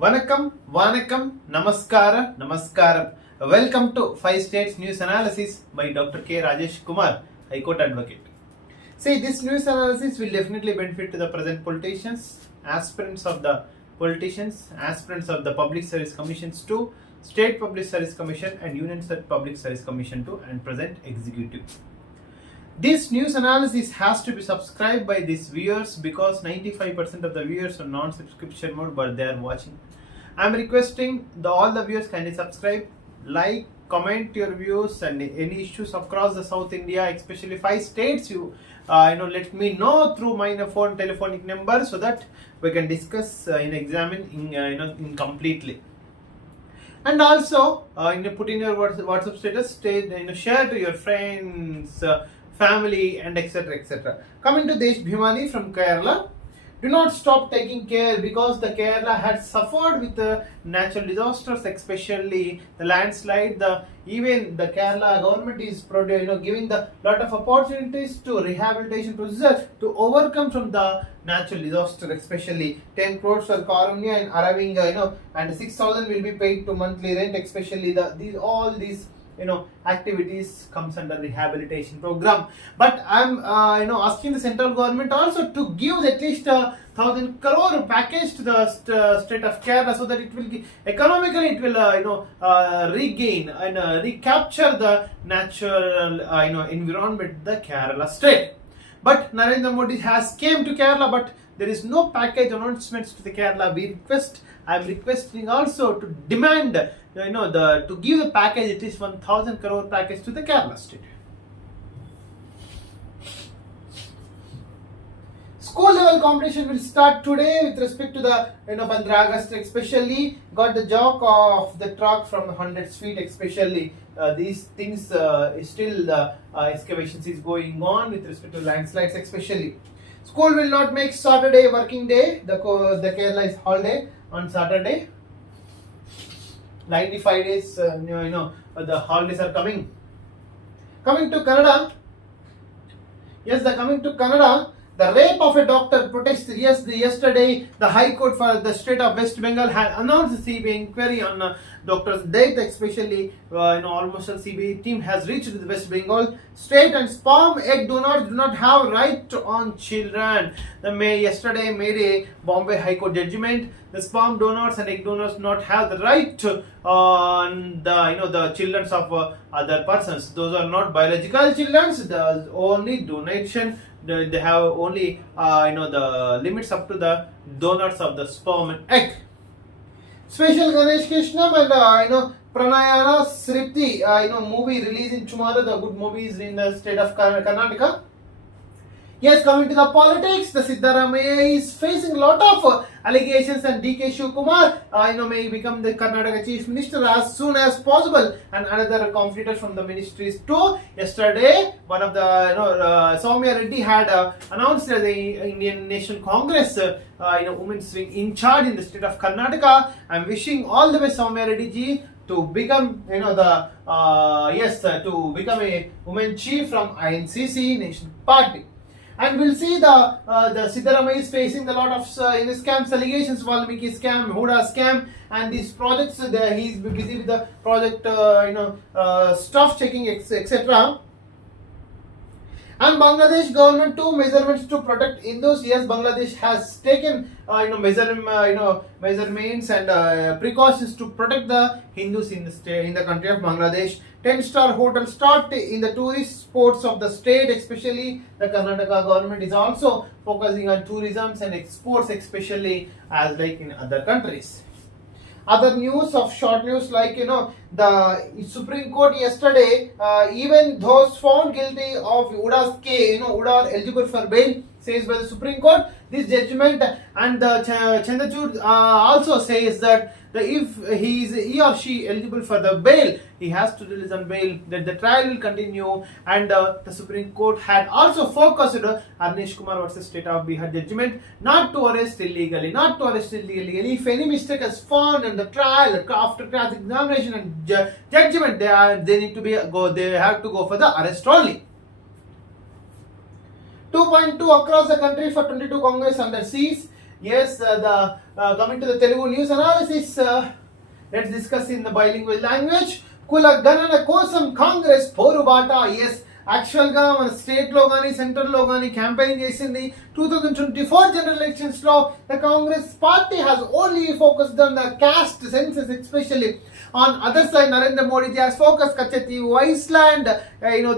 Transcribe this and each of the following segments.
Vanakkam, Vanakkam, Namaskara, Namaskaram. Welcome to 5 States News Analysis by Dr. K. Rajesh Kumar, High Court Advocate. See, this news analysis will definitely benefit to the present politicians, aspirants of the politicians, aspirants of the Public Service Commissions 2, State Public Service Commission and Union State Public Service Commission 2 and present executive. This news analysis has to be subscribed by these viewers because 95% of the viewers are non-subscription mode but they are watching. I am requesting all the viewers kindly subscribe, like, comment your views and any issues across the South India, especially 5 states. Let me know through my phone telephonic number so that we can discuss examine in completely. And also put in your WhatsApp status, share to your friends, family and etc. Coming to Desh Bhimani from Kerala, do not stop taking care because the Kerala had suffered with the natural disasters, especially the landslide. Even the Kerala government is giving the lot of opportunities to rehabilitation procedure to overcome from the natural disaster, especially 10 crores for Karunya and arriving and 6,000 will be paid to monthly rent, especially all these activities comes under rehabilitation program. But I'm asking the central government also to give at least 1,000 crore package to the state of Kerala so that it will economically it will regain and recapture the natural environment the Kerala state. But Narendra Modi has came to Kerala, but there is no package announcements to the Kerala. I am requesting also to demand to give the package at least 1,000 crore package to the Kerala state. School level competition will start today with respect to the Pandra August, especially got the joke of the truck from 100 feet, especially these things still excavations is going on with respect to landslides, especially. School will not make Saturday working day. The Kerala is holiday on Saturday. 95 days, the holidays are coming. Coming to Canada. Yes, coming to Canada. The rape of a doctor protest. Yes, yesterday the High Court for the state of West Bengal had announced the CBI inquiry on doctor's death, especially almost the CBI team has reached the West Bengal state, and sperm egg donors do not have right on children. Yesterday made a Bombay High Court judgment. The sperm donors and egg donors do not have the right on the children of other persons. Those are not biological children. The only donation. They have only the limits up to the donors of the sperm and egg. Special Ganesh Krishnam and Pranayana Sripti movie releasing tomorrow. The good movie is in the state of Karnataka. Yes, coming to the politics, the Siddaramaiah is facing a lot of allegations, and DK Shivkumar may become the Karnataka Chief Minister as soon as possible, and another competitor from the ministries too. Yesterday, one of the Soumya Reddy had announced as the Indian National Congress women's wing in charge in the state of Karnataka. I'm wishing all the best Soumya Reddy ji to become to become a woman chief from INCC Nation Party. And we'll see the Siddaramaiah is facing a lot of scams, allegations, Valmiki scam, Huda scam, and these projects. He's busy with the project, stuff checking, etc. And Bangladesh government too measurements to protect Hindus. Yes, Bangladesh has taken measurements and precautions to protect the Hindus in the country of Bangladesh. 10-star hotel start in the tourist spots of the state, especially the Karnataka government is also focusing on tourism and exports, especially as like in other countries. Other news of short news like the Supreme Court yesterday, even those found guilty of Uda's case, Uda are eligible for bail, says by the Supreme Court. This judgment and the Chandrachud also says that if he or she eligible for the bail, he has to release on bail, that the trial will continue. And the Supreme Court had also focused on Arnish Kumar versus State of Bihar judgment, not to arrest illegally. If any mistake is found in the trial after class examination and judgment, they have to go for the arrest only. 2.2 across the country for 22 Congress under siege. Yes, coming to the Telugu news analysis, let's discuss in the bilingual language. కుల గణన కోసం కాంగ్రెస్ పోరుబాట. ఎస్, యాక్చువల్గా మన స్టేట్లో కానీ సెంట్రల్లో కానీ క్యాంపెయిన్ చేసింది. 2024 జనరల్ ఎలక్షన్స్లో ద Congress party has only focused on the caste census, especially on other side. Narendra Modi ji has focused Kachati, Iceland,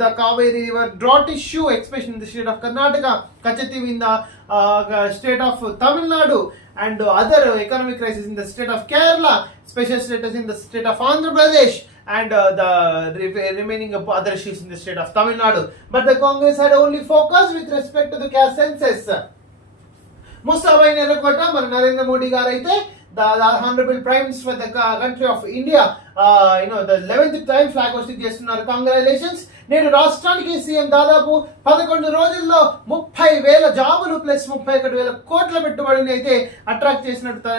the Kaveri river drought issue, especially in the state of Karnataka, Kachati in the state of Tamil Nadu, and other economic crisis in the state of Kerala, special status in the state of Andhra Pradesh, and the remaining other issues in the state of Tamil Nadu. But the Congress had only focused with respect to the caste census. Mustafa Nerokota, Narendra Modi garu aithe the honorable prime minister of the country of India, the 11th time flag hosting చేస్తున్నారు. కంగ్రాచులేషన్స్. నేడు రాష్ట్రానికి సీఎం దాదాపు 11 రోజుల్లో 30,000 జాబులు ప్లస్ 31,000 కోట్ల పెట్టుబడిని అయితే అట్రాక్ట్ చేసినట్టు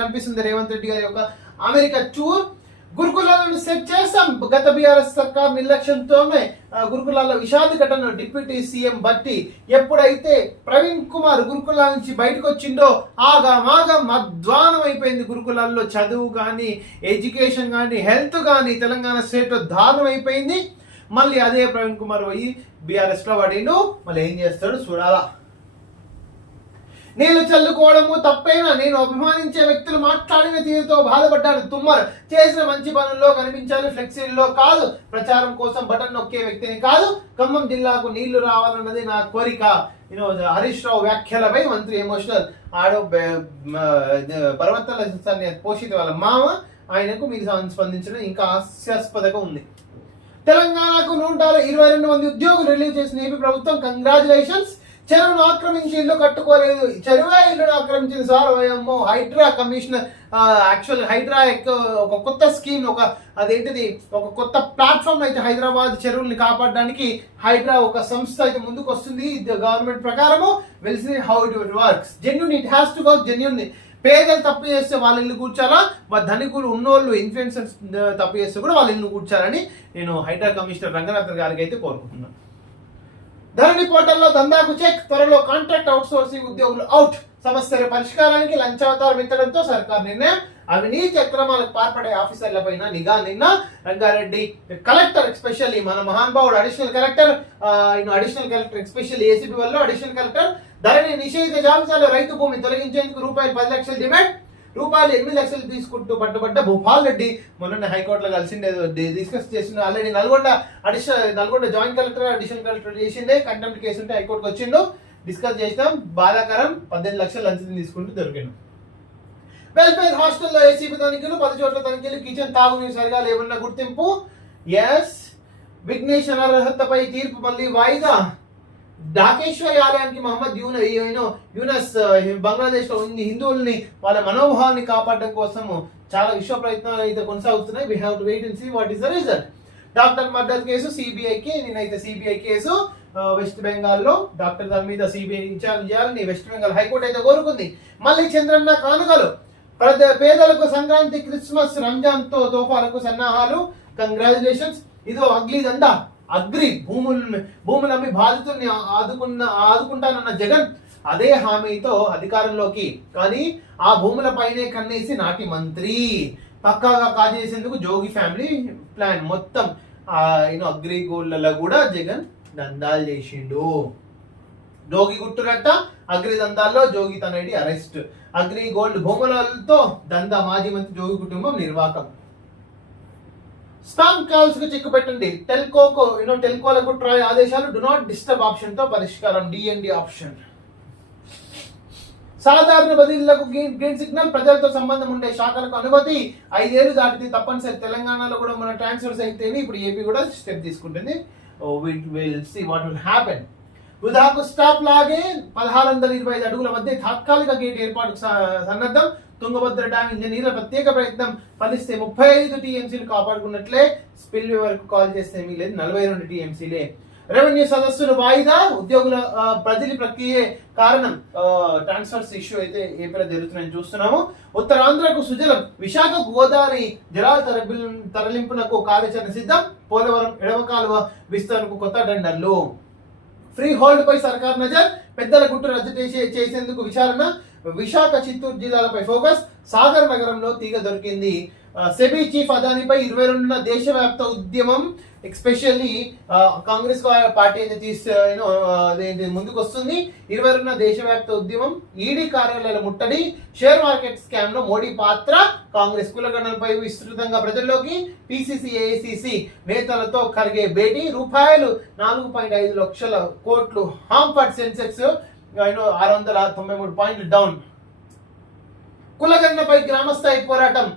కనిపిస్తుంది రేవంత్ రెడ్డి గారి యొక్క అమెరికా టూర్. గురుకులాలను సెట్ చేస్తాం. గత బీఆర్ఎస్ సర్కార్ నిర్లక్ష్యంతోనే గురుకులాల విషాద ఘటన డిప్యూటీ సీఎం బట్టి ఎప్పుడైతే ప్రవీణ్ కుమార్ గురుకులాల నుంచి బయటకు వచ్చిండో ఆగమాగం అధ్వానం అయిపోయింది. గురుకులాల్లో చదువు కానీ, ఎడ్యుకేషన్ కానీ, హెల్త్ కానీ తెలంగాణ స్టేట్లో దారుణం అయిపోయింది. మళ్ళీ అదే ప్రవీణ్ కుమార్ పోయి బీఆర్ఎస్ లో పడిండు. మళ్ళీ ఏం చేస్తాడు చూడాలా. నేను చల్లుకోవడము తప్పైనా నేను అభిమానించే వ్యక్తులు మాట్లాడిన తీరుతో బాధపడ్డాను. తుమ్మర్ చేసిన మంచి పనుల్లో కనిపించాలి, ఫ్లెక్సీల్లో కాదు. ప్రచారం కోసం బటన్ నొక్కే వ్యక్తిని కాదు. ఖమ్మం జిల్లాకు నీళ్లు రావాలన్నది నా కోరిక. హరీష్ రావు వ్యాఖ్యలపై మంత్రి ఎమోషనల్. ఆడో పర్వతాల పోషిత వాళ్ళ మామ, ఆయనకు మీరు స్పందించడం ఇంకా హాస్యాస్పదంగా ఉంది. తెలంగాణకు 122 మంది ఉద్యోగులు రిలీవ్ చేసిన ఏపీ ప్రభుత్వం కంగ్రాచులేషన్స్. చెరువును ఆక్రమించి ఇల్లు కట్టుకోలేదు. చెరువే ఇల్లును ఆక్రమించింది సార్. అమ్మో, హైడ్రా కమిషనర్ యాక్చువల్ హైడ్రా ఒక కొత్త స్కీమ్, ఒక కొత్త ప్లాట్ఫామ్ అయితే హైదరాబాద్ చెరువుల్ని కాపాడడానికి హైడ్రా ఒక సంస్థ అయితే ముందుకు వస్తుంది. గవర్నమెంట్ ప్రకారము will see how it works. Genuine, it has to work genuinely. పేదలు తప్పు చేస్తే వాళ్ళ ఇల్లు కూర్చాలా, ధనికులు ఉన్నోళ్ళు ఇన్ఫ్లుయెన్సర్స్ తప్పు చేస్తే కూడా వాళ్ళ ఇల్లు కూర్చాలని నేను హైడ్రా కమిషనర్ రంగనాథన్ గారికి అయితే కోరుకుంటున్నాను. ధరణి పోర్టల్లో దందాకు చెక్. త్వరలో కాంట్రాక్ట్ అవుట్సోర్సింగ్ ఉద్యోగులు అవుట్. సమస్యల పరిష్కారానికి లంచావతారం ఎత్తడంతో సర్కార్ నిర్ణయం. అవినీతి అక్రమాలకు పాల్పడే ఆఫీసర్ల పైన నిఘా. నిన్న రంగారెడ్డి కలెక్టర్, ఎస్పెషల్లీ మన మహానుభావుడు అడిషనల్ కలెక్టర్ ఎస్పెషల్లీ ఏసీబీ వల్ల అడిషనల్ కలెక్టర్ ధరణి నిషేధిత జాబితాలో రైతు భూమి తొలగించేందుకు రూపాయలు 10 లక్షలు డిమాండ్. రూపాయలు 8 లక్షలు తీసుకుంటూ పట్టుబడ్డ భూపాల్ రెడ్డి మొన్న హైకోర్టులో కలిసిండే డిస్కస్ చేసిండు. Already Nalgonda joint collector additional collector చేసిండే కంటెంప్ట్ కేసు ఉంటే హైకోర్టుకు వచ్చిండు. డిస్కస్ చేస్తాం. బాధాకరం. 18 లక్షలు లంచం తీసుకుంటూ దొరికిండు. వెల్ఫేర్ హాస్టల్లో ఏసీబీ తనిఖీలు. 10 చోట్ల తనిఖీలు. కిచెన్ తాగునీరు సరిగా లేవన్న గుర్తింపు. ఎస్, విఘ్నేష్ అనర్హతపై తీర్పు మళ్ళీ వాయిదా. డాకేశ్వరి ఆలయానికి మహమ్మద్ యూనస్ బంగ్లాదేశ్ లో ఉంది హిందువుల్ని వాళ్ళ మనోభావాన్ని కాపాడడం కోసం చాలా విశ్వ ప్రయత్నాలు అయితే కొనసాగుతున్నాయి. We have to wait and see what is the result. Doctor murder case సిబిఐకి, నేనైతే సిబిఐ కేసు వెస్ట్ బెంగాల్లో డాక్టర్ దాని మీద సిబిఐ విచారణ చేయాలని వెస్ట్ బెంగాల్ హైకోర్టు అయితే కోరుకుంది. మళ్ళీ చంద్రన్న కానుకలు. పేదలకు సంక్రాంతి, క్రిస్మస్, రంజాన్ తో తోఫాలకు సన్నాహాలు. కంగ్రాచులేషన్స్. ఇదో అగ్లీ దందా. అగ్రి భూములమ్మి బాధితుల్ని ఆదుకుంటానన్న జగన్ అదే హామీతో అధికారంలోకి, కానీ ఆ భూముల పైనే కన్నేసి నాటి మంత్రి. పక్కాగా కాజేసేందుకు జోగి ఫ్యామిలీ ప్లాన్. మొత్తం అగ్రి గోల్డ్లలో కూడా జగన్ దందాలు చేసిండు. జోగి గుట్టురట్ట అగ్రి దందాల్లో జోగి తనయుడి అరెస్ట్. అగ్రి గోల్డ్ భూములతో దందా. మాజీ మంత్రి జోగి కుటుంబం నిర్వాకం. స్పామ్ కాల్స్ కు చెక్ పెట్టండి. టెల్కోలకు ట్రాయ్ ఆదేశాలు. డు నాట్ డిస్టర్బ్ ఆప్షన్ తో పరిష్కారం. DND option. సాధారణ బదిలీలకు గ్రీన్ సిగ్నల్. ప్రజలతో సంబంధం ఉండే శాఖలకు అనుమతి. 5 ఏళ్లు దాటితే తప్పనిసరి. తెలంగాణలో కూడా మన ట్రాన్స్ఫర్స్ అయితేనే ఇప్పుడు ఏపీ కూడా స్టెప్ తీసుకుంటుంది. Will see what will happen. వృధాకు స్టాప్ లాగే 1625 అడుగుల మధ్య తాత్కాలిక గేట్ ఏర్పాటుకు సన్నద్ధం. తుంగభద్ర డ్యామ్ ఇంజనీర్ల ప్రత్యేక ప్రయత్నం ఫలిస్తే 35 టీఎంసీలు కాపాడుకున్నట్లే. స్పిల్ వరకు కాల్ చేస్తే ఏమీ లేదు, 42 టీఎంసీలే. రెవెన్యూ సదస్సులు వాయిదా. ఉద్యోగుల బదిలీ ప్రక్రియ కారణం. ట్రాన్స్ఫర్స్ ఇష్యూ అయితే ఏపీలో జరుగుతుందని చూస్తున్నాము. ఉత్తరాంధ్రకు సుజలం. విశాఖ గోదావరి జలాల తరలింపునకు కార్యాచరణ సిద్ధం. పోలవరం ఎడమ కాలువ విస్తరణకు కొత్త టెండర్లు. ఫ్రీ హోల్డ్ పై సర్కార్ నజర్. పెద్దల గుట్టు రద్దు చేసేందుకు విచారణ. విశాఖ చిత్తూరు జిల్లాలపై ఫోకస్. సాగర్ నగరంలో తీగ దొరికింది. సెబీ చీఫ్ అదానిపై 22న దేశవ్యాప్త ఉద్యమం. ఎస్పెషల్లీ కాంగ్రెస్ పార్టీ అయితే ముందుకు వస్తుంది. 22న దేశవ్యాప్త ఉద్యమం. ఈడీ కార్యాలయాల ముట్టడి, షేర్ మార్కెట్ స్కామ్ లో మోడీ పాత్ర, కాంగ్రెస్ కులగణనపై విస్తృతంగా ప్రజల్లోకి, పిసిసి ఏఐసిసి నేతలతో ఖర్గే భేటీ, రూపాయలు 4.5 లక్షల కోట్లు హాంఫర్డ్ సెన్సెక్స్ 693 పాయింట్లు డౌన్. కులగణనపై గ్రామస్థాయి పోరాటం.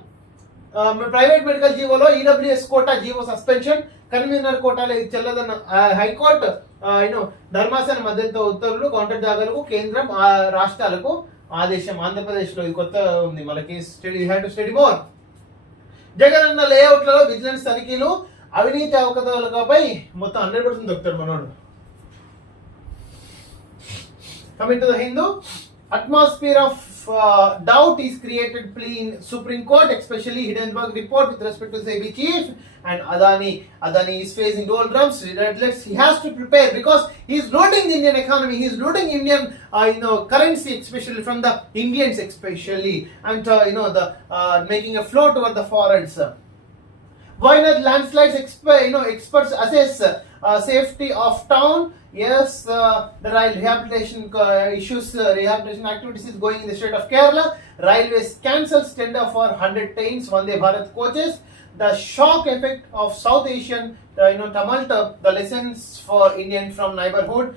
ప్రైవేట్ మెడికల్ జీవోలో EWS quota GO suspension, convener కోటాలో చెల్లదన్న హైకోర్టు ధర్మాసన మధ్యంతర ఉత్తర్వులు, కౌంటర్ జాగాలకు కేంద్రం రాష్ట్రాలకు ఆదేశం. ఆంధ్రప్రదేశ్ లో ఇది కొత్త ఉంది మనకి. Study more. జగన్ అన్న లేఅవుట్లలో విజిలెన్స్ తనిఖీలు, అవినీతి అవకతవకలపై మొత్తం 100% దొరుకుతాడు మనోడు. Coming to the Hindu, atmosphere of doubt is created plea in Supreme Court, especially Hindenburg report with respect to SEBI chief, and Adani is facing doldrums. He has to prepare because he is looting the Indian economy. He is looting Indian currency, especially from the Indians, especially, and making a flow toward the foreigners. Why not landslides? Experts assess safety of town. Yes, the rail rehabilitation rehabilitation activities is going in the state of Kerala. Railways cancels tender for 100 trains, Vande Bharat coaches. The shock effect of South Asian tumult, the lessons for Indian from neighborhood.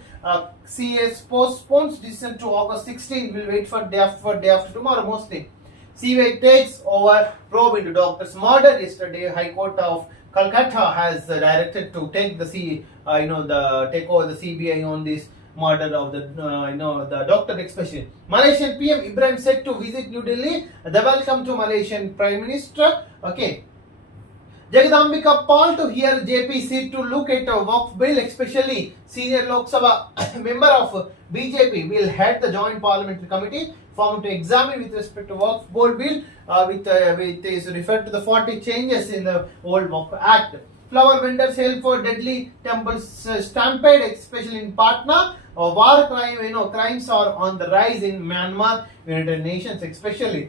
CS postpones decision to August 16. We'll wait for day after tomorrow mostly. CBI takes over probe into doctor's murder. Yesterday, High Court of Calcutta has directed to take take over the CBI on this murder of the doctor, especially. Malaysian PM Ibrahim said to visit New Delhi. The welcome to Malaysian Prime Minister. Okay. Jagadambika Paul to hear JP seat to look at a Waqf bill, especially senior Lok Sabha member of BJP will head the joint parliamentary committee formed to examine with respect to Waqf board bill, with is referred to the 40 changes in the old Waqf Act. Flower vendors held for deadly temples stampede, especially in Patna. War crimes are on the rise in Myanmar, United Nations especially.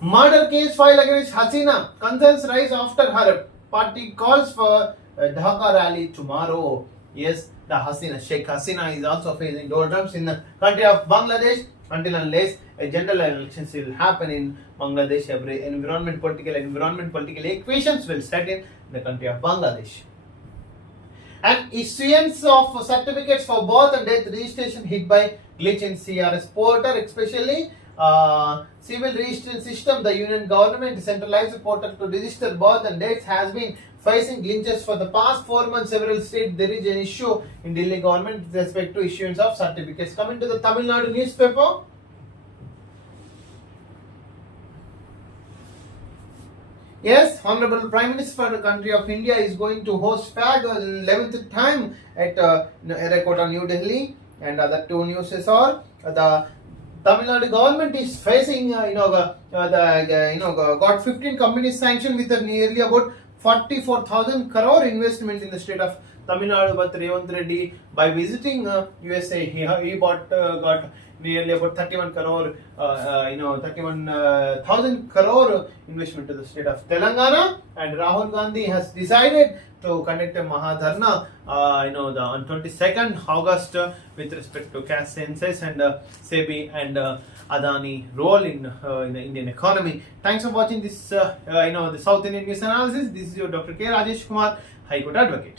Murder case filed against Hasina. Concerns rise after her party calls for a Dhaka rally tomorrow. Yes, the Sheikh Hasina is also facing doldrums in the country of Bangladesh until unless a general elections will happen in Bangladesh. Every political equations will set in the country of Bangladesh. And issuance of certificates for birth and death registration hit by glitch in CRS portal, especially civil registration system. The union government centralized portal to register birth and deaths has been facing glitches for the past 4 months. Several states there is an issue in Delhi government with respect to issuance of certificates. Coming to the Tamil Nadu newspaper. Yes, Honorable Prime Minister of the country of India is going to host FAG 11th time at Erakota, New Delhi, and other two news are the Tamil Nadu government is facing got 15 companies sanctioned with nearly about 44,000 crore investment in the state of Tamil Nadu. But Revanth Reddy, by visiting USA, he got nearly about 31,000 crore investment to the state of Telangana. And Rahul Gandhi has decided to conduct a Mahadharna on 22nd August with respect to cash census and SEBI and Adani role in the Indian economy. Thanks for watching this the South Indian News Analysis. This is your Dr. K. Rajesh Kumar, High Court Advocate.